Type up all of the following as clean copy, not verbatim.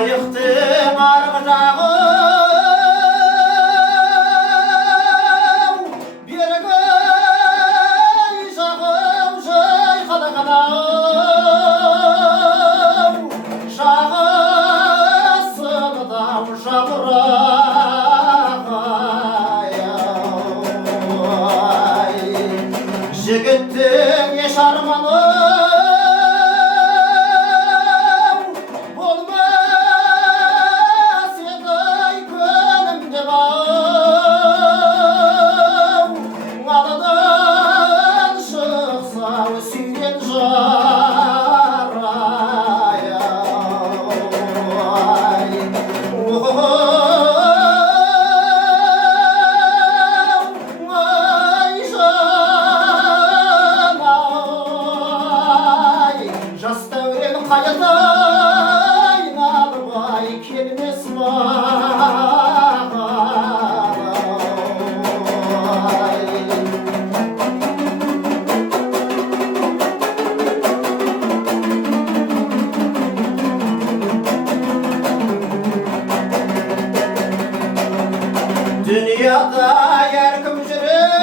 Қайықтың арғы жағы бергі жағы жайқалған жағы сыныдау жапырақ жігіттің еш арманы Dünyada erkim жүрер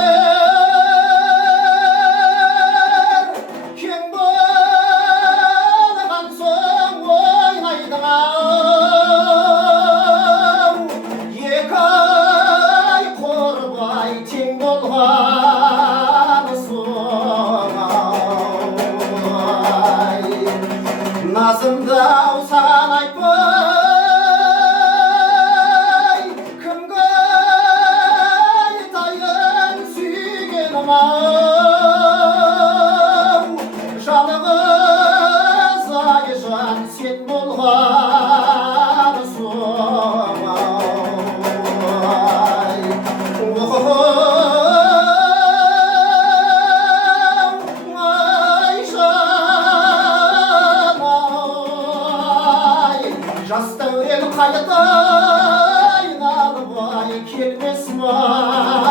кең болған соң ойнайдың-ау екі ай қорбай тең болған соң назымдау саған айтпай кімге жалғыз айжан сен болған соң айжан жас дәурен қайта айналмай келмес ма